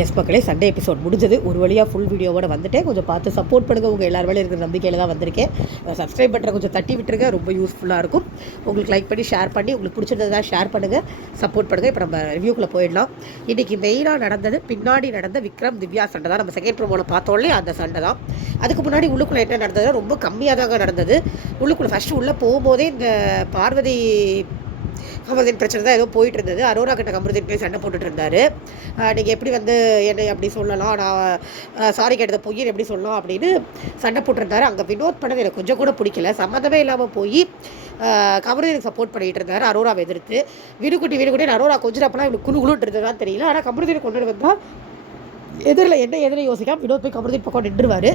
S மக்களே, Sunday episode முடிஞ்சது. ஒரு வழியாக ஃபுல் வீடியோவோட வந்துட்டேன். கொஞ்சம் பார்த்து சப்போர்ட் பண்ணுங்கள். உங்கள் எல்லார் வேலையும் இருக்கிற நம்பிக்கையில் தான் வந்திருக்கேன். சப்ஸ்கிரைப் பண்ணுற கொஞ்சம் தட்டி விட்டுருங்க, ரொம்ப யூஸ்ஃபுல்லாக இருக்கும். உங்களுக்கு லைக் பண்ணி ஷேர் பண்ணி உங்களுக்கு பிடிச்சிருந்ததா ஷேர் பண்ணுங்கள், சப்போர்ட் பண்ணுங்கள். இப்போ நம்ம ரிவ்யூக்குள்ளே போயிடலாம். இன்றைக்கி மெயினாக நடந்தது பின்னாடி நடந்த விக்ரம் திவ்யா சண்டை தான். நம்ம செகண்ட் ப்ரோமோவில் பார்த்தோன்னே அந்த சண்டை தான். அதுக்கு முன்னாடி உள்ளுக்குள்ளே என்ன நடந்தது, ரொம்ப கம்மியாக தாங்க நடந்தது. உள்ளுக்குள்ளே ஃபஸ்ட்டு உள்ளே போகும்போதே இந்த பார்வதி கமருதீன் பிரச்சனை தான் ஏதோ போயிட்டு இருந்தது. அரோரா கிட்ட கமருதீன் போய் சண்டை போட்டுட்டு இருந்தார். நீங்கள் எப்படி என்னை அப்படி சொல்லலாம், நான் சாரி கேட்டதை பொய்யன்னு எப்படி சொல்லலாம் அப்படின்னு சண்டை போட்டிருந்தாரு. அங்கே வினோத் பண்ணது எனக்கு கொஞ்சம் கூட பிடிக்கல. சம்மந்தமே இல்லாமல் போய் கமருதீனுக்கு சப்போர்ட் பண்ணிகிட்டு இருந்தார் அரோராவை எதிர்த்து. வீடுக்குட்டி அரோரா கொஞ்சம் அப்போலாம் இவனுக்கு குழுன்னு இருந்ததுதான் தெரியல. ஆனால் கமருதீனை கொண்டு வந்தால் எதிரில் யோசிக்காம வினோத் போய் கமருதீன் பக்கம் நின்றுவார்.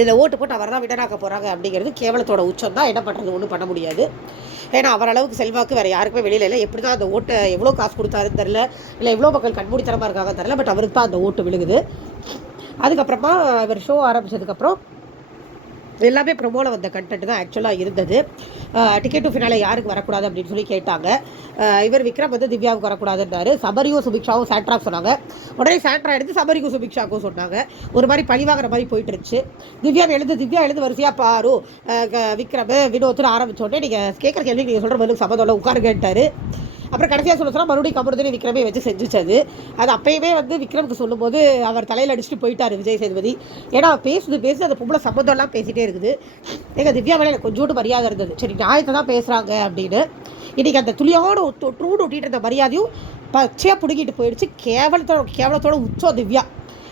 இதில் ஓட்டு போட்டு அவர் தான் விடனாக்க போகிறாங்க அப்படிங்கிறது கேவலத்தோட உச்சம் தான். என்ன பண்ணுறது, ஒன்றும் பண்ண முடியாது. ஏன்னா அவர் அளவுக்கு செல்வாக்கு வேறு யாருக்குமே வெளியில் இல்லை. எப்படி தான் அந்த ஓட்டை எவ்வளோ காசு கொடுத்தாருன்னு தெரில, இல்லை எவ்வளோ மக்கள் கண்மூடித்தனமாக இருக்காங்க தெரில. பட் அவருக்கு தான் அந்த ஓட்டு விழுகுது. அதுக்கப்புறமா இவர் ஷோ ஆரம்பித்ததுக்கப்புறம் எல்லாமே ப்ரொமோவில் வந்த கண்டென்ட் தான் ஆக்சுவலாக இருந்தது. டிக்கெட் டு ஃபினாலே யாருக்கு வரக்கூடாது அப்படின்னு சொல்லி கேட்டாங்க. இவர் விக்ரம் வந்து திவ்யாவுக்கு வரக்கூடாதுன்னாரு. சபரியும் சுபிக்ஷாவும் சாண்ட்ராக்கு சொன்னாங்க. உடனே சாண்ட்ரா எடுத்து சபரிக்கும் சுபிக்ஷாவுக்கும் சொன்னாங்க. ஒரு மாதிரி பழிவாகிற மாதிரி போயிட்டு இருந்துச்சு. திவ்யா எழுந்து வரிசையாக பாரு விக்ரம் வினோத்துன்னு ஆரம்பிச்ச உடனே நீங்கள் கேட்குற கேள்வி நீங்கள் சொல்கிற பதிலுக்கு சம்மதம் உட்காருங்கன்ட்டாரு. அப்புறம் கடைசியாக சொன்னால் மறுபடியும் கமருதீன் விக்ரமே வச்சு செஞ்சுச்சது. அது அப்பயுமே வந்து விக்ரமுக்கு சொல்லும்போது அவர் தலையில் அடிச்சுட்டு போயிட்டார் விஜய் சேதுபதி. ஏன்னா பேசுது அந்த பொம்பளை சம்மந்தம்லாம் பேசிகிட்டே இருக்குது. எங்கள் திவ்யா மேலே எனக்கு கொஞ்சோண்டு மரியாதை இருந்தது. சரி, நியாயத்தை தான் பேசுகிறாங்க அப்படின்னு. இன்றைக்கி அந்த துளியோடு ட்ரூடு ஒட்டிகிட்டு இருந்த மரியாதையும் பச்சையாக பிடுங்கிட்டு போயிடுச்சு. கேவலத்தோட உச்சம் திவ்யா.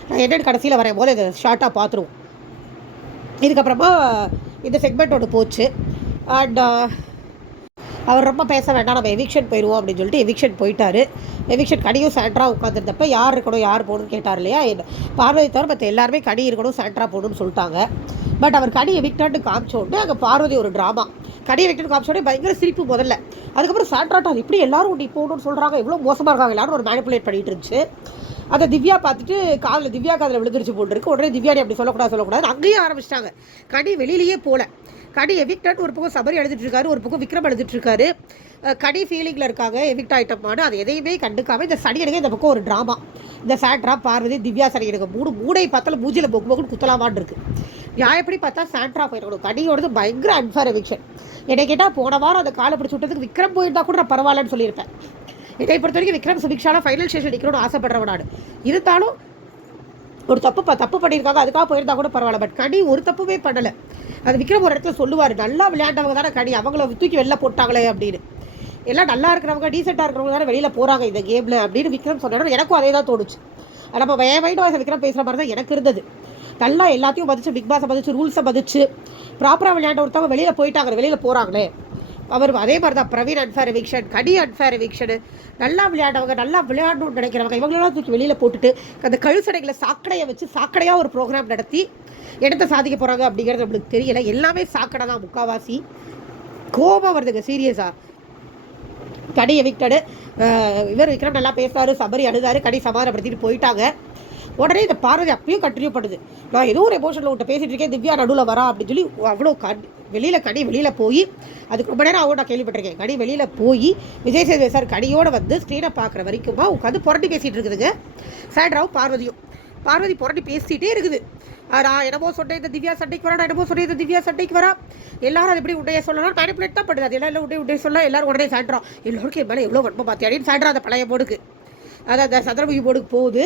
நான் என்னென்னு கடைசியில் வரையும் போது இதை ஷார்ட்டாக பார்த்துருவோம். இதுக்கப்புறமா இந்த செக்மெண்ட் ஒன்று போச்சு. அண்ட் அவர் ரொம்ப பேச வேண்டாம், நம்ம எவிக்ஷன் போயிடுவோம் அப்படின்னு சொல்லிட்டு எவிக்ஷன் போயிட்டார். எவிக்ஷன் கனியும் சாண்ட்ரா உட்காந்துருந்தப்ப யார் இருக்கணும் யார் போகணும்னு கேட்டார் இல்லையா. பார்வதி தவிர மற்ற எல்லாருமே கனி இருக்கணும் சாண்ட்ரா போகணும்னு சொல்லிட்டாங்க. பட் அவர் கனி எவிக்டான்னு காமிச்சோடனே அங்கே பார்வதி ஒரு ட்ராமா. கனி எவிக்டான்னு காமிச்சோடனே பயங்கர சிரிப்பு முதல்ல. அதுக்கப்புறம் சாண்ட்ராட்டா அது இப்படி எல்லாரும் நீ போகணும்னு சொல்கிறாங்க, எவ்வளோ மோசமாக இருக்காங்க எல்லாரும் ஒரு மேனிப்புலேட் பண்ணிட்டு இருந்துச்சு. அதை திவ்யா பார்த்துட்டு திவ்யா காதில் விழுந்துருச்சு போட்டுருக்கு. உடனே திவ்யாடி அப்படி சொல்லக்கூடாது அங்கேயும் ஆரம்பிச்சிட்டாங்க. கனி வெளியிலேயே போகல. கனி எவிக்டான்னு ஒரு பக்கம் சபரி எழுதிட்டுருக்காரு, ஒரு பக்கம் விக்ரம் எழுதிட்டுருக்காரு. கனி ஃபீலிங்கில் இருக்காங்க எவிக்ட் ஐட்டமான. அது எதையுமே கண்டுக்காமல் இந்த சனியனுங்க இந்த பக்கம் ஒரு ட்ராமா. இந்த சாண்ட்ரா பார்வதி திவ்யா சனியனுங்க மூடை பார்த்தாலும் மூஞ்சியில் போக்குன்னு குத்தலாமான்னு இருக்குது. நியாயப்படி பார்த்தா சாண்ட்ரா போயிடணும். கனியோடது பயங்கர அன்ஃபேர் எவிக்ஷன். என்னை கேட்டால் போன வாரம் அந்த காலை பிடிச்சி விட்டதுக்கு விக்ரம் போயிருந்தா கூட நான் பரவாயில்லன்னு சொல்லியிருப்பேன். இதை பொறுத்த வரைக்கும் விக்ரம் சுபிக்ஷாவில் ஃபைனல் ஸ்டேஷன் நிற்கணும்னு ஆசைப்படுறவன் நான். இருந்தாலும் ஒரு தப்பு பண்ணியிருக்காங்க, அதுக்காக போயிருந்தா கூட பரவாயில்ல. பட் கனி ஒரு தப்புமே பண்ணலை. அது விக்ரம் ஒரு இடத்துல சொல்லுவார், நல்லா விளையாண்டவங்க தானே கனி, அவங்கள தூக்கி வெளில போட்டாங்களே அப்படின்னு. எல்லாம் நல்லா இருக்கிறவங்க டீசெண்டாக இருக்கிறவங்க தானே வெளியில் போகிறாங்க இந்த கேமில் அப்படின்னு விக்ரம் சொன்னாலும் எனக்கும் அதே தான் தோணுச்சு. நம்ம மைண்ட் வாய்ஸ் விக்ரம் பேசுகிற மாதிரி தான் எனக்கு இருந்தது. நல்லா எல்லாத்தையும் மதிச்சு, பிக் பாஸை மதிச்சு, ரூல்ஸை மதிச்சு ப்ராப்பராக விளையாண்ட ஒருத்தவங்க வெளியில் போயிட்டாங்க, வெளியில் போகிறாங்களே. அவர் அதே மாதிரி தான் பிரவீன் அன்ஃபேர் எவிக்ஷன், கனி அன்ஃபேர் எவிக்ஷனு. நல்லா விளையாண்டவங்க, நல்லா விளையாடணும்னு நினைக்கிறவங்க இவங்களெல்லாம் தூக்கி வெளியில் போட்டுட்டு அந்த கழுசடைகளை சாக்கடையை வச்சு சாக்கடையாக ஒரு ப்ரோக்ராம் நடத்தி இடத்த சாதிக்க போகிறாங்க அப்படிங்கிறது நம்மளுக்கு தெரியலை. எல்லாமே சாக்கடை தான் முக்கால்வாசி. கோபம் வருதுங்க சீரியஸாக. கனி எவிக்டடு. இவர் விக்ரம் நல்லா பேசுகிறாரு, சபரி அழுதாரு, கனி சமாதானப்படுத்திட்டு போயிட்டாங்க. உடனே இந்த பார்வதி அப்பயும் கண்டினியூ பண்ணுது. நான் ஏதோ ஒரு எமோஷனில் விட்டு பேசிகிட்டு இருக்கேன், திவ்யா நடுவில் வரா அப்படின்னு சொல்லி அவ்வளோ கனி வெளியில் போய் அதுக்கு ரொம்ப நேரம் நான் கேள்விப்பட்டிருக்கேன். கனி வெளியில் போய் விஜய் சேதுபதி சார் கனியோடு வந்து ஸ்க்ரீனை பார்க்குற வரைக்குமா உட்காந்து புரட்டி பேசிகிட்டு இருக்குதுங்க சாண்ட்ராவும் பார்வதியும். பார்வதி புரட்டி பேசிகிட்டே இருக்குது. நான் என்னமோ சொன்னேன் இந்த திவ்யா சண்டைக்கு வரா, நான் என்னமோ சொன்னேன் இந்த திவ்யா சண்டைக்கு வரா. எல்லாரும் அது எப்படி உண்டையை சொல்லலாம், மேனிப்புலேட் தான் பண்ணுது. அது எல்லாம் உடைய சொல்ல எல்லாரும் உடனே சாண்ட்ரா எல்லோருக்கும் என் மேலே எவ்வளோ வன்மம் பார்த்தியா அப்படின்னு சாண்ட்ரா அந்த பழைய போர்டுக்கு, அதாவது அந்த சந்திரமுகி போர்டுக்கு போகுது.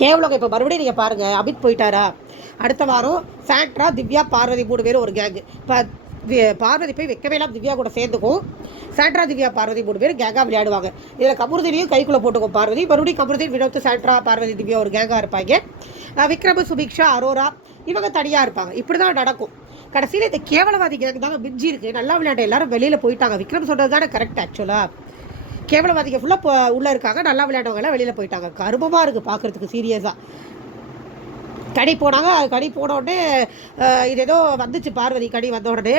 கேவலம். இப்போ மறுபடியும் நீங்கள் பாருங்கள், அமித் போயிட்டாரா. அடுத்த வாரம் சாண்ட்ரா திவ்யா பார்வதி 3 பேரும் ஒரு கேங்கு. இப்போ பார்வதி போய் வைக்கவேலாம் திவ்யா கூட சேர்ந்துக்கும். சாண்ட்ரா திவ்யா பார்வதி 3 பேர் கேங்காக விளையாடுவாங்க. இதில் கமருதீனையும் கைக்குள்ளே போட்டுக்கும் பார்வதி. மறுபடியும் கமருதீன் வினோத் சாண்ட்ரா பார்வதி திவ்யா ஒரு கேங்காக இருப்பாங்க. விக்ரம் சுபிக்ஷா அரோரா இவங்க தனியாக இருப்பாங்க. இப்படி தான் நடக்கும். கடைசியில் இந்த கேவலவாதி கேங் தாங்க மிஞ்சி இருக்குது. நல்லா விளையாண்டு எல்லாரும் வெளியில் போயிட்டாங்க. விக்ரம் சொன்னது தானே கரெக்ட். ஆக்சுவலாக கேவலவாதிகள் ஃபுல்லாக உள்ளே இருக்காங்க, நல்லா விளையாண்டவங்களாம் வெளியில் போயிட்டாங்க. கருமமாக இருக்குது பார்க்குறதுக்கு சீரியஸாக. கனி போனாங்க. கனி போன உடனே இது ஏதோ வந்துச்சு பார்வதி. கனி வந்த உடனே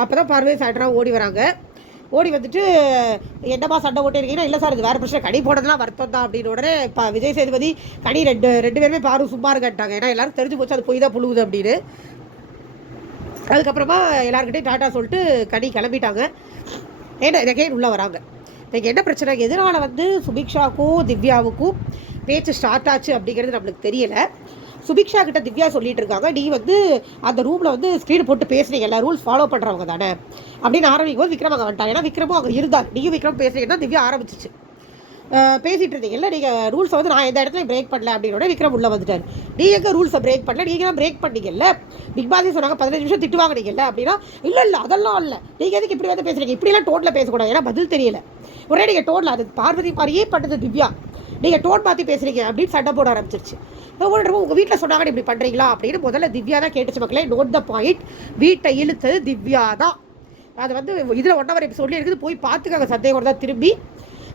அப்போ தான் பார்வதி சாண்ட்ரா ஓடி வராங்க. ஓடி வந்துட்டு என்னமா சண்டை ஓட்டி இருக்கீங்கன்னா, இல்லை சார் இது வேறு பிரச்சனை, கனி போனதுலாம் வருத்தம் தான் அப்படின்னு. உடனே விஜய் சேதுபதி கனி ரெண்டு பேருமே பாரு சும்மா இருக்கட்டாங்க. ஏன்னா எல்லாரும் தெரிஞ்சு போச்சு அது போய் தான் புழுகுது அப்படின்னு. அதுக்கப்புறமா எல்லாருக்கிட்டையும் டாட்டா சொல்லிட்டு கனி கிளம்பிட்டாங்க. ஏன்னா இதை உள்ளே வராங்க. எனக்கு என்ன பிரச்சனை, எதனால் வந்து சுபிக்ஷாவுக்கும் திவ்யாவுக்கும் பேச்சு ஸ்டார்ட் ஆச்சு அப்படிங்கிறது நம்மளுக்கு தெரியலை. சுபிக்ஷா கிட்ட திவ்யா சொல்லிட்டு இருக்காங்க, நீ வந்து அந்த ரூமில் வந்து ஸ்க்ரீன் போட்டு பேசுறீங்க, எல்லா ரூல்ஸ் ஃபாலோ பண்ணுறவங்க தானே அப்படின்னு ஆரம்பிக்கும் போது விக்ரம் அங்கே வந்துட்டாங்க. ஏன்னா விக்ரமும் அங்கே இருந்தார். நீங்கள் விக்ரம் பேசுறீங்கன்னா திவ்யா ஆரம்பிச்சிச்சு. பேசிகிட்டு இருந்தீங்கல்ல, நீங்கள் ரூல்ஸை வந்து நான் எந்த இடத்துலையும் பிரேக் பண்ணல அப்படின்னோட விக்ரம் உள்ளே வந்துட்டார். நீங்கள் ரூல்ஸை பிரேக் பண்ணல, நீங்கள் தான் பிரேக் பண்ணீங்கல்ல, பிக் பாஸே சொன்னாங்க 15 நிமிஷம் திட்டு வாங்கினீங்கல்ல அப்படின்னா, இல்லை அதெல்லாம் இல்லை, நீங்கள் எதுக்கு இப்படி வந்து பேசுகிறீங்க, இப்படிலாம் டோட்டில் பேசக்கூடாது. ஏன்னா பதில் தெரியல, ஒரே நீங்கள் டோட்டில் அது பார்வதி மாதிரியே பண்ணது திவ்யா, நீங்கள் டோன் மாற்றி பேசுகிறீங்க அப்படின்னு சண்டை போட ஆரம்பிச்சிருச்சு. உங்கள் வீட்டில் சொன்னாங்க இப்படி பண்ணுறீங்களா அப்படின்னு முதல்ல திவ்யா தான் கேட்டுச்சு. மக்களே நோட் த பாயிண்ட், வீட்டை இழுத்தது திவ்யா தான். அது வந்து இதில் 1 hour எபிசோட்லேயே இருக்குது, போய் பார்த்துக்காங்க. சந்தேகம் தான் திரும்பி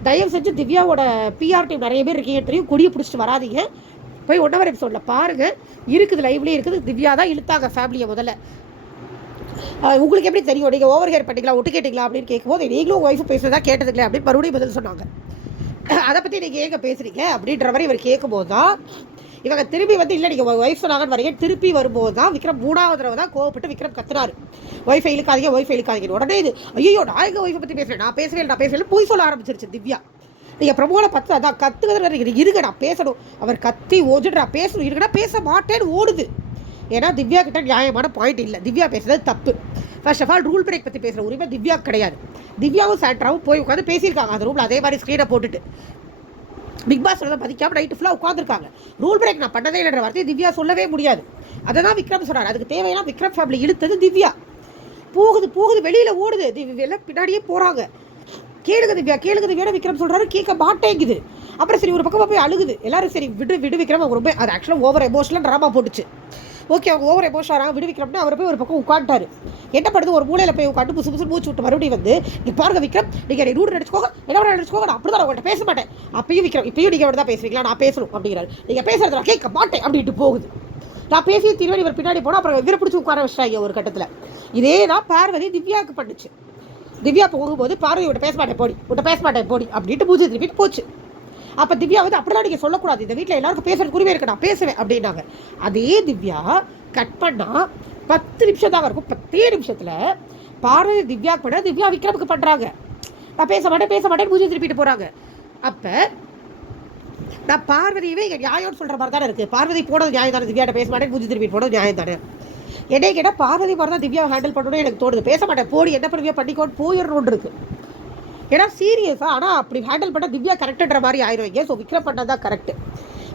தயவு செஞ்சு திவ்யாவோட பிஆர் டீம் நிறைய பேர் இருக்கீங்க தெரியும், கொடியை பிடிச்சிட்டு வராதிங்க, போய் 1 hour எபிசோடில் பாருங்கள், இருக்குது லைவ்லேயே இருக்குது. திவ்யா தான் இழுத்தாங்க ஃபேமிலியை முதல்ல. உங்களுக்கு எப்படி தெரியும், நீங்கள் ஓவர் ஹேர் பண்ணிங்களா, ஒட்டு கேட்டிங்களா அப்படின்னு கேட்கும்போது நீங்களும் ஒய்ஃபு பேசுறதா கேட்டதுங்களே அப்படின்னு மறுபடியும் பதில் சொன்னாங்க. அதை பற்றி நீங்கள் ஏங்க பேசுகிறீங்க அப்படின்ற மாதிரி இவர் கேட்கும்போது தான் இவங்க திரும்பி வந்து இல்லை நீங்கள் ஒய்ஃப் சொன்னாங்கன்னு வரீங்க. திருப்பி வரும்போது தான் விக்ரம் 3வது தடவை தான் கோவப்பட்டு விக்ரம் கத்துறாரு, ஒய்ஃபை இழுக்காதீங்க, ஒய்ஃபை இழுக்காதீங்க. உடனே இது ஐயோ நான் எங்கள் ஒய்ஃபை பற்றி பேசுகிறேன், நான் பேசுவேன் போய் சொல்ல ஆரம்பிச்சிருச்சு திவ்யா. நீங்கள் பிரபோவில் பத்து அதான் கற்றுக்கிறது இருங்க, நான் பேசணும். அவர் கத்தி ஓஜிட்டு நான் பேசணும் இருக்குன்னா பேச மாட்டேன்னு ஓடுது. ஏன்னா திவ்யா கிட்ட நியாயமான பாயிண்ட் இல்லை, திவ்யா பேசுறது தப்பு. First of all rule break பற்றி பேசுகிற உரிமை திவ்யா கிடையாது. திவ்யாவும் சாண்ட்ராவும் போய் உட்காந்து பேசியிருக்காங்க அந்த ரூமில், அதே மாதிரி ஸ்க்ரீனை போட்டுட்டு பிக் பாஸ் மதிக்காமல் நைட்டு ஃபுல்லாக உட்காந்துருக்காங்க. ரூல் பிரேக் நான் பண்ணதே இல்லைன்ற வார்த்தையை திவ்யா சொல்லவே முடியாது. அதை தான் விக்ரம் சொன்னார். அதுக்கு தேவையான விக்ரம் ஃபேமிலி இழுத்தது திவ்யா. போகுது வெளியில் ஓடுது, எல்லாம் பின்னாடியே போகிறாங்க. கேளுங்க திவ்யா விக்ரம் சொல்கிறாரு, கேட்க மாட்டேங்குது. அப்புறம் சரி ஒரு பக்கமாக போய் அழுகுது. எல்லாரும் சரி விடு விக்ரம், அவங்க ரொம்ப அது ஆக்சுவலாக ஓவர் எமோஷனல் ட்ராமா போட்டுச்சு. ஓகே அவங்க ஓவர் எமோஷனாக விக்ரம்னா அவர் போய் ஒரு பக்கம் உட்காந்துட்டாரு. என்ன பண்ணுது, ஒரு மூலையில் போய் உட்காந்து புசு மூச்சு விட்டு மறுபடியும் வந்து நீ பாருங்க விக்ரம், நீங்கள் ரூட் நினச்சிக்கோங்க, என்ன நினச்சிக்கோங்க, நான் அப்படி தான் உங்கள்கிட்ட பேச மாட்டேன். அப்பயும் விக்ரம் இப்பயும் நீங்கள் தான் பேசுறீங்களா, நான் பேசணும் அப்படிங்கிறாரு. நீங்கள் பேசுறது நான் கேட்க மாட்டேன் அப்படின்ட்டு போகுது. நான் பேசிய திருவடி இவர் பின்னாடி போனால் அப்புறம் இவரை பிடிச்சி உட்கார வச்சிட்டாங்க ஒரு கட்டத்தில். இதே தான் பார்வதி திவ்யாவுக்கு பண்ணுச்சு. திவ்யா போகும்போது பார்வதி விட்ட பேச மாட்டேன் போடி அப்படின்ட்டு பூஜை திருப்பிட்டு போச்சு. அப்போ திவ்யா வந்து அப்படிலாம் நீங்கள் சொல்லக்கூடாது, இந்த வீட்டில் எல்லாருக்கும் பேசுறது உரிமை இருக்கு, நான் பேசுவேன் அப்படின்னாங்க. அதே திவ்யா கட் பண்ணால் 10 நிமிஷம் தான் இருக்கும். 10 நிமிஷத்தில் பார்வதி திவ்யா பண்ண திவ்யா விக்ரமுக்கு பண்ணுறாங்க. நான் பேச மாட்டேன் பூஜை திருப்பிட்டு போகிறாங்க. அப்போ நான் பார்வதியவே இங்கே நியாயம்னு சொல்கிற மாதிரி தானே இருக்குது. பார்வதி போனது நியாயம் தானே, திவ்யாட்ட பேச மாட்டேன் பூஜை திருப்பிட்டு போனது நியாயம் தானே. என்னை கேட்டால் பார்வதி மாதிரி தான் திவ்யாவை ஹேண்டில் பண்ணணும்னு எனக்கு தோணுது. பேச மாட்டேன் போடி, என்ன பண்ணுவியா பண்ணிக்கோன்னு போயிடணுன்னு இருக்குது. ஏன்னா சீரியஸாக ஆனால் அப்படி ஹேண்டில் பண்ணால் திவ்யா கரெக்டுன்ற மாதிரி ஆயிடுவீங்க. ஸோ விக்ரம் பண்ணால் தான் கரெக்டு.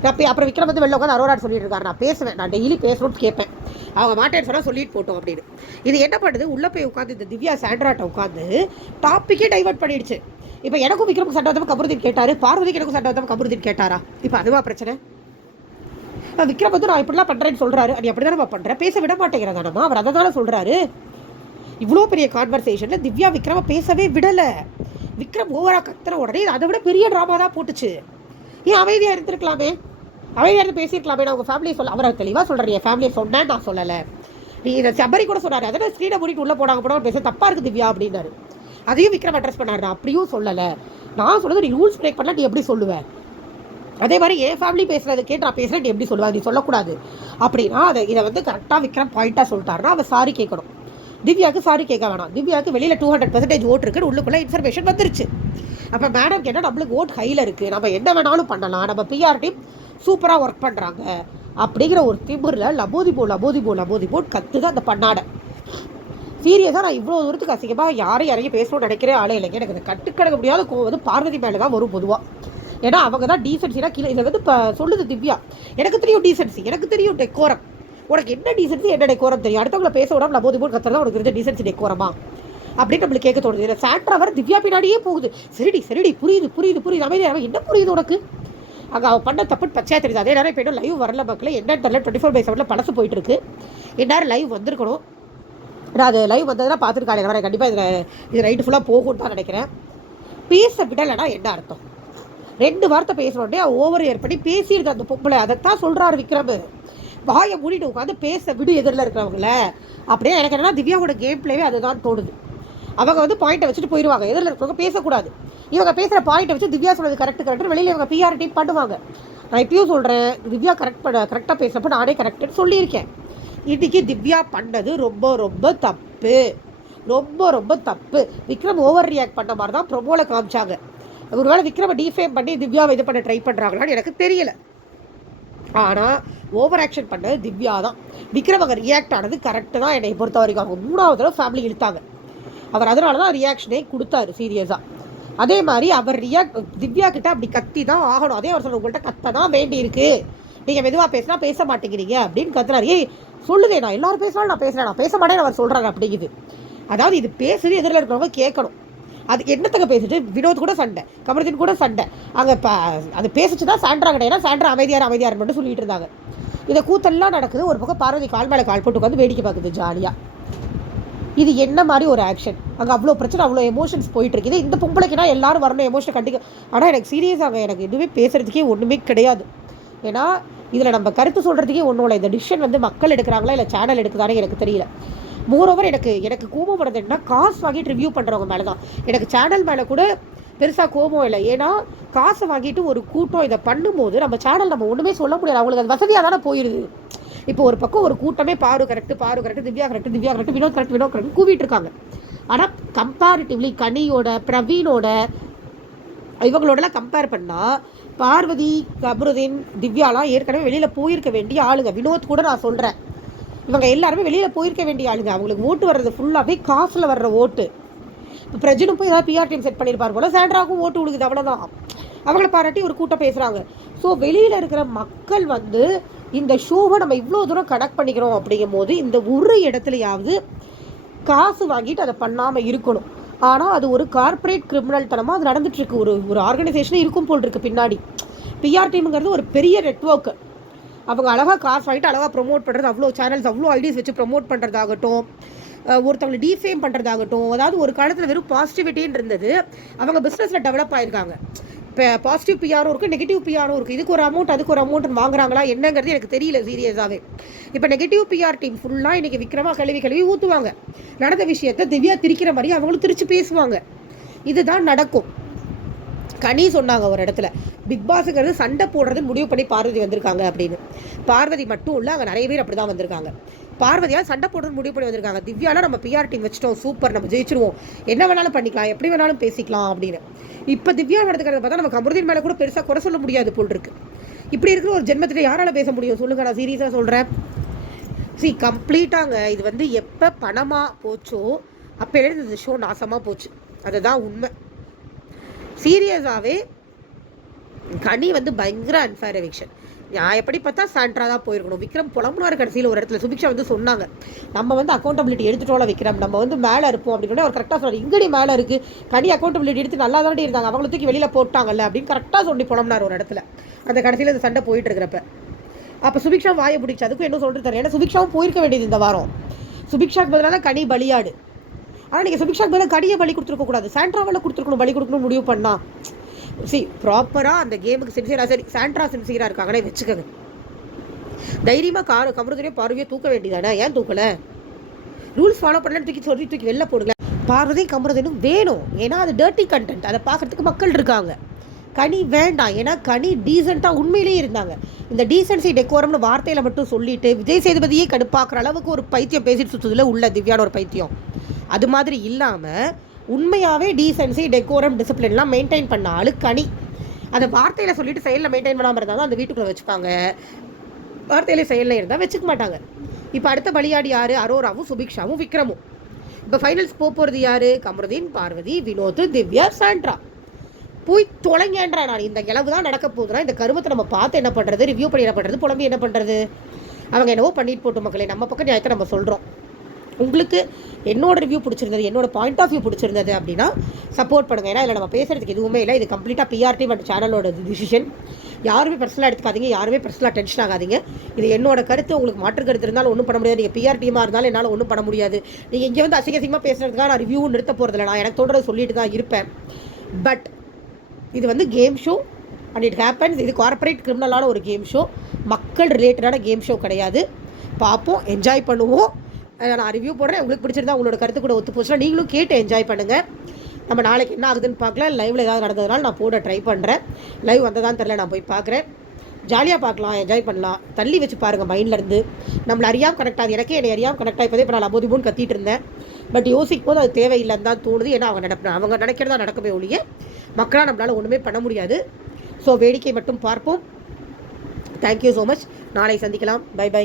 நான் அப்புறம் விக்ரம் வந்து வெளில உட்காந்து அரோரா சொல்லிட்டு இருக்காரு, நான் பேசுவேன், நான் டெய்லி பேசணும்னு கேட்பேன், அவங்க மாட்டேன்னு சொன்னால் சொல்லிட்டு போட்டோம் அப்படின்னு. இது என்ன பண்ணுது, உள்ளே போய் உட்காந்து இந்த திவ்யா சாண்ட்ராட்ட உட்காந்து டாப்பிக்கே டைவர்ட் பண்ணிடுச்சு. இப்போ எனக்கும் விக்ரமுக்கு சண்டை வந்தவங்க கபருதீன் கேட்டார், பார்வதிக்கு எனக்கும் சண்டை வந்தவங்க கபருதீன் கேட்டாரா? இப்போ அதுவா பிரச்சனை? விக்ரம் வந்து நான் இப்படிலாம் பண்ணுறேன்னு சொல்கிறாரு, அது அப்படி தானே பண்ணுறேன், பேச விட மாட்டேங்கிறதானம்மா, அவர் அதை தானே சொல்கிறாரு. இவ்வளோ பெரிய கான்வர்சேஷனில் திவ்யா விக்ரமை பேசவே விடலை. விக்ரம் ஓவரா கத்துற உடனே அதை விட பெரிய ட்ராமா தான் போட்டுச்சு. ஏன் அமைதியாக இருந்திருக்கலாமே, அமைதியாக இருந்து பேசியிருக்கலாமே. நான் உங்கள் ஃபேமிலியை அவரை தெளிவாக சொல்கிறேன், என் ஃபேமிலியை சொன்னேன், நான் சொல்லலை. நீ இதை சபரி கூட சொன்னார், அதனால் ஸ்க்ரீனை மூடிட்டு உள்ளே போனாங்க பேச தப்பாக இருக்குது திவ்யா அப்படின்னாரு. அதையும் விக்ரம் அட்ரஸ் பண்ணாரு, நான் அப்படியும் சொல்லலை. நான் சொன்னது நீ ரூல்ஸ் பிரேக் பண்ணலாம், நீ எப்படி சொல்லுவேன்? அதே மாதிரி என் ஃபேமிலி பேசுகிறத கேட்டு நான் பேசுகிறேன், நீ எப்படி சொல்லுவேன்? நீ சொல்லக்கூடாது அப்படின்னா இதை வந்து கரெக்டாக விக்ரம் பாயிண்ட்டாக சொல்லிட்டாருன்னா அவன் சாரி கேட்கணும். திவ்யாவுக்கு சாரி கேட்க வேணாம். திவ்யாவுக்கு வெளியில் 200% ஓட்டு இருக்குன்னு உள்ளுக்குள்ளே இன்ஃபர்மேஷன் வந்துருச்சு. அப்போ மேடம் கேட்டால் நம்மளுக்கு ஓட் ஹையில் இருக்குது, நம்ம என்ன வேணாலும் பண்ணலாம், நம்ம பிஆர் டீம் சூப்பராக ஒர்க் பண்ணுறாங்க அப்படிங்கிற ஒரு திமிரில் லபோதி போட் கற்றுதான் அந்த பண்ணாடை. சீரியஸாக நான் இவ்வளோ தூரத்துக்கு அசிங்கமாக யாரையும் இறங்கி பேசணும்னு நினைக்கிறேன் ஆளே இல்லைங்க. எனக்கு அதை கட்டுக்கடக்க முடியாத கோவம் வந்து பார்வதி மேலே தான் வரும் பொதுவாக. ஏன்னா அவங்க தான் டீசென்சினா கீழே இதை வந்து இப்போ சொல்லுது திவ்யா, எனக்கு தெரியும் டீசென்சி, எனக்கு தெரியும் டெக்கோரம், உனக்கு என்ன டீசென்சி என்ன டெக்கோரம் தெரியும், அடுத்தவங்களை பேச விடாமல் லபோதி போட் கத்துறதா உனக்கு தெரிஞ்ச டீசென்சி டெக்கோரமா அப்படின்னு நம்மளுக்கு கேட்க தோணுது. இல்லை சாண்ட்ரா வர திவ்யா பின்னாடியே போகுது. சரிடி புரியுது அமைதியாக என்ன புரியுது உனக்கு? அங்கே அவள் பண்ண தப்புன்னு பச்சையாக தெரியுது. அதே நேரம் இப்போ இன்னும் லைவ் வரல மக்களே, என்னன்னு தெரியல. 24/7 பழசு போயிட்டு இருக்கு. எந்நேரம் லைவ் வந்திருக்கணும். நான் அது லைவ் வந்ததுன்னா பார்த்துருக்காங்க வரேன், கண்டிப்பாக இது நைட்டு ஃபுல்லாக போகும்னு தான் நினைக்கிறேன். பேச விடலைன்னா என்ன அர்த்தம்? 2 வார்த்தை பேசுகிறோன்னே அவள் ஓவர் ஏற்படி பேசிடுது அந்த பொம்பளை. அதைத்தான் சொல்கிறாரு விக்ரம், வாயை மூடிட்டு உட்காந்து பேச விடு எதிரில் இருக்கிறவங்கள. அப்படியே எனக்கு என்னன்னா திவ்யாவோட கேம் பிளேவே அதுதான் தோணுது. அவங்க வந்து பாயிண்ட்டை வச்சுட்டு போயிடுவாங்க, எதிரில் இருக்கிறவங்க பேசக்கூடாது. இவங்க பேசுகிற பாயிண்ட்டை வச்சு திவ்யா சொல்கிறது கரெக்டு வெளியில் இவங்க பிஆர் டீம் பண்ணுவாங்க. நான் இப்பயும் சொல்கிறேன், திவ்யா கரெக்டாக பேசுகிறப்ப நானே கரெக்டுன்னு சொல்லியிருக்கேன். இன்றைக்கி திவ்யா பண்ணது ரொம்ப தப்பு, ரொம்ப தப்பு. விக்ரம் ஓவர் ரியாக்ட் பண்ண மாதிரி தான் ப்ரொமோவில் காமிச்சாங்க. ஒருவேளை விக்ரம டிஃபேம் பண்ணி திவ்யாவை இது பண்ண ட்ரை பண்ணுறாங்களான்னு எனக்கு தெரியல. ஆனால் ஓவர் ஆக்ஷன் பண்ண திவ்யா தான். விக்ரம் அங்கே ரியாக்ட் ஆனது கரெக்டு தான் என்னை பொறுத்த வரைக்கும். அவங்க 3வது தடவை ஃபேமிலி இழுத்தாங்க. அவர் அதனால தான் ரியாக்ஷனே கொடுத்தாரு சீரியஸாக. அதே மாதிரி அவர் திவ்யா கிட்ட அப்படி கத்தி தான் ஆகணும். அதே அவர் சொல்ற உங்கள்கிட்ட கத்த தான் வேண்டி இருக்கு, நீங்கள் மெதுவாக பேசினா பேச மாட்டேங்கிறீங்க அப்படின்னு கத்துறாரு. ஏய் சொல்லுதே, நான் எல்லாரும் பேசினாலும் நான் பேசுகிறேன், நான் பேச மாட்டேன்னு அவர் சொல்கிறாரு அப்படிங்குது. அதாவது இது பேசுறது எதிரில் இருக்கிறவங்க கேட்கணும். அது என்னத்துக்கு பேசிட்டு வினோத் கூட சண்டை, கமருதீன் கூட சண்டை. அங்கே அது பேசிச்சு தான் சாண்ட்ரா கிடையாது, சாண்ட்ரா அமைதியார் மட்டும் சொல்லிட்டு இருந்தாங்க. இதை கூத்தெல்லாம் நடக்குது. ஒரு பக்கம் பார்வதி கால் மேலே கால் போட்டு உட்காந்து வேடிக்கை பார்க்குது ஜாலியாக. இது என்ன மாதிரி ஒரு ஆக்ஷன்? அங்கே அவ்வளோ பிரச்சனை, அவ்வளோ எமோஷன்ஸ் போயிட்டு இருக்குது. இந்த பொம்பளைக்குனா எல்லாரும் வரணும், எமோஷனை கண்டிக்க. ஆனால் எனக்கு சீரியஸாக எனக்கு எதுவுமே பேசுகிறதுக்கே ஒன்றுமே கிடையாது. ஏன்னா இதில் நம்ம கருத்து சொல்கிறதுக்கே ஒன்றும் இல்லை. இந்த டிசிஷன் வந்து மக்கள் எடுக்கிறாங்களா இல்லை சேனல் எடுக்குதானே எனக்கு தெரியல. மோரோவர் எனக்கு கோபம் வருது என்னன்னா, காசு வாங்கிட்டு ரிவ்யூ பண்ணுறவங்க மேலே தான். எனக்கு சேனல் மேலே கூட பெருசாக கோபம் இல்லை. ஏன்னா காசை வாங்கிட்டு ஒரு கூட்டம் இதை பண்ணும்போது நம்ம சேனல் நம்ம ஒன்றுமே சொல்ல முடியாது. அவங்களுக்கு அது வசதியாக தானே போயிடுது. இப்போ ஒரு பக்கம் ஒரு கூட்டமே பாரு correct, Divya correct, Vinod correct கூவிட்டு இருக்காங்க. ஆனால் கம்பேரிட்டிவ்லி கனியோட, பிரவீனோட, இவங்களோடலாம் கம்பேர் பண்ணால் பார்வதி, கமருதீன், திவ்யாலாம் ஏற்கனவே வெளியில் போயிருக்க வேண்டிய ஆளுங்க. வினோத் கூட நான் சொல்கிறேன், இவங்க எல்லாருமே வெளியில் போயிருக்க வேண்டிய ஆளுங்க. அவங்களுக்கு ஓட்டு வர்றது ஃபுல்லாகவே காசில் வர்ற ஓட்டு. இப்போ பிரஜனும் போய் ஏதாவது பிஆர் டீம் செட் பண்ணியிருப்பார் போல, சாண்ட்ராவுக்கும் ஓட்டு விழுகுது, அவ்வளோதான். அவங்கள பாராட்டி ஒரு கூட்டம் பேசுகிறாங்க. ஸோ வெளியில் இருக்கிற மக்கள் வந்து இந்த ஷோவை நம்ம இவ்வளோ தூரம் கனெக்ட் பண்ணிக்கிறோம் அப்படிங்கும் போது இந்த ஒரு இடத்துலையாவது காசு வாங்கிட்டு அதை பண்ணாமல் இருக்கணும். ஆனால் அது ஒரு கார்ப்பரேட் கிரிமினல் தனமாக அது நடந்துட்டுருக்கு. ஒரு ஆர்கனைசேஷனே இருக்கும் போல் இருக்குது பின்னாடி. பிஆர் டீமுங்கிறது ஒரு பெரிய நெட்வொர்க்கு. அவங்க அழகாக காசு வாங்கிட்டு அழகாக ப்ரொமோட் பண்ணுறது, அவ்வளோ சேனல்ஸ், அவ்வளோ ஐடியாஸ் வச்சு ப்ரொமோட் பண்ணுறதாகட்டும், ஒருத்தவங்களை டீஃபேம் பண்ணுறதாகட்டும். அதாவது ஒரு காலத்தில் வெறும் பாசிட்டிவிட்டின்னு இருந்தது, அவங்க பிஸ்னஸில் டெவலப் ஆகிருக்காங்க. இப்போ பாசிட்டிவ் பிஆரும் இருக்குது, நெகட்டிவ் பிஆரும் இருக்குது. இதுக்கு ஒரு அமௌண்ட் அதுக்கு ஒரு அமௌண்ட் வாங்குறாங்களா என்னங்கிறது எனக்கு தெரியல சீரியஸாகவே. இப்போ நெகட்டிவ் பிஆர் டீம் ஃபுல்லாக இன்றைக்கி விக்ரமா கழுவி ஊற்றுவாங்க. நடந்த விஷயத்தை திவ்யா திரிக்கிற மாதிரி அவங்களும் திரிச்சு பேசுவாங்க. இதுதான் நடக்கும். கனி சொன்னாங்க ஒரு இடத்துல, பிக் பாஸுங்கிறது சண்டை போடுறதுன்னு முடிவு பண்ணி பார்வதி வந்திருக்காங்க அப்படின்னு. பார்வதி மட்டும் இல்லை, அங்கே நிறைய பேர் அப்படி தான் வந்திருக்காங்க. பார்வதியாக சண்டை போடுறது முடிவு பண்ணி வந்திருக்காங்க. திவ்யானா நம்ம பிஆர் டீம் வச்சிட்டோம், சூப்பர், நம்ம ஜெயிச்சிருவோம், என்ன வேணாலும் பண்ணிக்கலாம், எப்படி வேணாலும் பேசிக்கலாம் அப்படின்னு. இப்போ திவ்யா நடத்துக்கிறத பார்த்தா நம்ம கமருதீன் மேலே கூட பெருசாக குறை சொல்ல முடியாது போல் இருக்கு. இப்படி இருக்கிற ஒரு ஜென்மத்தில் யாரால பேச முடியும் சொல்லுங்க? நான் சீரியஸாக சொல்கிறேன். கம்ப்ளீட்டாங்க இது வந்து எப்போ பணமாக போச்சோ அப்போலேருந்து இந்த ஷோ நாசமாக போச்சு. அதுதான் உண்மை. சீரியஸாகவே கனி வந்து பயங்கர அன்ஃபேர் எவிக்ஷன். நான் எப்படி பார்த்தா சாண்ட்ரா தான் போயிருக்கணும். விக்ரம் புலம்புனார் கடைசியில் ஒரு இடத்துல. சுபிக்ஷா வந்து சொன்னாங்க, நம்ம வந்து அக்கௌண்டபிலிட்டி எடுத்துட்டோம்ல விக்ரம், நம்ம வந்து மேலே இருப்போம் அப்படின்னு. அவர் கரெக்டாக சொன்னார், இங்கடி மேலே இருக்குது, கனி அக்கௌண்டபிலிட்டி எடுத்து நல்லா தானே இருந்தாங்க, அவங்கள தூக்கி வெளியில் போட்டாங்கல்ல அப்படின்னு கரெக்டாக சொல்லி புலம்புனார் ஒரு இடத்துல. அந்த கடைசியில் இந்த சண்டை போயிட்டு இருக்கிறப்ப அப்போ சுபிக்ஷா வாயை பிடிச்சி அதுக்கும் என்ன சொல்லிட்டு தரேன். ஏன்னா சுபிக்ஷாவும் போயிருக்க வேண்டியது இந்த வாரம். சுபிக்ஷாக்கு பதிலாக தான் கனி பலியாடு. ஆனால் நீங்கள் சுபிக்ஷாக்கு பதிலாக கனியை பலி கொடுத்துருக்கக்கூடாது, சாண்ட்ராவில் கொடுத்துருக்கணும், பலி கொடுக்கணும் முடிவு பண்ணா. ப்ராப்பராக அந்த கேமுக்கு சின்சியராக, சரி சாண்ட்ரா சின்சியராக இருக்காங்கன்னே வச்சுக்கோங்க. தைரியமாக கமருதீனையும் பார்வையோ தூக்க வேண்டியதானே, ஏன் தூக்கலை? ரூல்ஸ் ஃபாலோ பண்ணலன்னு தூக்கி வெளில போடுங்க. பார்வதியும் கமருதீனும் வேணும், ஏன்னா அது டர்ட்டி கண்டென்ட், அதை பார்க்குறதுக்கு மக்கள் இருக்காங்க. கனி வேண்டாம், ஏன்னா கனி டீசெண்டாக உண்மையிலேயே இருந்தாங்க. இந்த டீசென்சி டெக்கோரம்னு வார்த்தையில் மட்டும் சொல்லிட்டு விஜய் சேதுபதியே கடுப்பாக்குற அளவுக்கு ஒரு பைத்தியம் பேசிட்டு சுற்றுதில் உள்ள திவ்யான ஒரு பைத்தியம். அது மாதிரி இல்லாமல் உண்மையாகவே டீசென்சி டெக்கோரம் டிசிப்ளின்லாம் மெயின்டைன் பண்ண ஆளு கனி. அதை வார்த்தையில் சொல்லிட்டு செயலில் மெயின்டைன் பண்ணாமல் இருந்தால் தான் அந்த வீட்டுக்குள்ளே வச்சுப்பாங்க. வார்த்தையில செயலில் இருந்தால் வச்சுக்க மாட்டாங்க. இப்போ அடுத்த பலியாடி யார்? அரோராவும் சுபிக்ஷாவும் விக்ரமும். இப்போ ஃபைனல்ஸ் போகிறது யார்? கமருதீன், பார்வதி, வினோத், திவ்யா, சாண்ட்ரா. போய் தொலைங்கன்றா. நான் இந்த கிளவு தான் நடக்க போகுதுன்னா இந்த கருமத்தை நம்ம பார்த்து என்ன பண்ணுறது, ரிவ்யூ பண்ணி என்ன பண்ணுறது, புலம்பி என்ன பண்ணுறது? அவங்க என்னவோ பண்ணிட்டு போட்டு மக்களே, நம்ம பக்கம் நியாயத்தை நம்ம சொல்கிறோம். உங்களுக்கு என்னோட ரிவ்யூ பிடிச்சிருந்தது, என்னோட பாயிண்ட் ஆஃப் வியூ பிடிச்சிருந்தது அப்படின்னா சப்போர்ட் பண்ணுங்கள். ஏன்னா இதில் நம்ம பேசுகிறதுக்கு எதுவுமே இல்லை. இது கம்ப்ளீட்டாக பிஆர்டி அண்ட் சேனலோட டிசிஷன். யாருமே பர்சனலாக எடுத்துக்காதீங்க, யாருமே பர்சனலாக டென்ஷன் ஆகாதீங்க. இது என்னோட கருத்து. உங்களுக்கு மாற்று கருத்து இருந்தாலும் ஒன்றும் பண்ண முடியாது. நீங்கள் பிஆர் டீமாக இருந்தாலும் என்னால் ஒன்றும் பண்ண முடியாது. நீங்கள் இங்கே வந்து அசிங்கமாக பேசுகிறதுக்காக நான் ரிவ்யூ நிறுத்த போகிறதில்ல. நான் எனக்கு தோன்றதை சொல்லிட்டு தான் இருப்பேன். பட் இது வந்து game show and it happens. இது கார்பரேட் கிரிமினலான ஒரு கேம் ஷோ, மக்கள் ரிலேட்டடான கேம் ஷோ கிடையாது. பார்ப்போம், என்ஜாய் பண்ணுவோம். நான் ரிவ்யூ போடுறேன். உங்களுக்கு பிடிச்சிருந்தா உங்களோட கருத்து கூட ஒத்து போச்சுன்னா நீங்களும் கேட்டு என்ஜாய் பண்ணுங்கள். நம்ம நாளைக்கு என்ன ஆகுதுன்னு பார்க்கலாம். லைவில் ஏதாவது நடந்ததுனால நான் போட ட்ரை பண்ணுறேன். லைவ் வந்ததான்னு தெரில, நான் போய் பார்க்குறேன். ஜாலியாக பார்க்கலாம், என்ஜாய் பண்ணலாம். தள்ளி வச்சு பாருங்கள் மைண்ட்லேருந்து. நம்மளை அறியாமல் கனெக்ட் ஆகுது. எனக்கே என்னை அறியாமல் கனெக்ட் ஆகிப்பதே இப்போ நான் லபோதிபோன்னு கத்திட்டு இருந்தேன். பட் யோசிக்கும் போது அது தேவையில்லைன்னு தான் தோணுது. ஏன்னா அவங்க நினைக்கிறதா நடக்கவே ஒழிய மக்களாக நம்மளால் ஒன்றுமே பண்ண முடியாது. ஸோ வேடிக்கை மட்டும் பார்ப்போம். Thank you so much. நாளை சந்திக்கலாம். Bye by.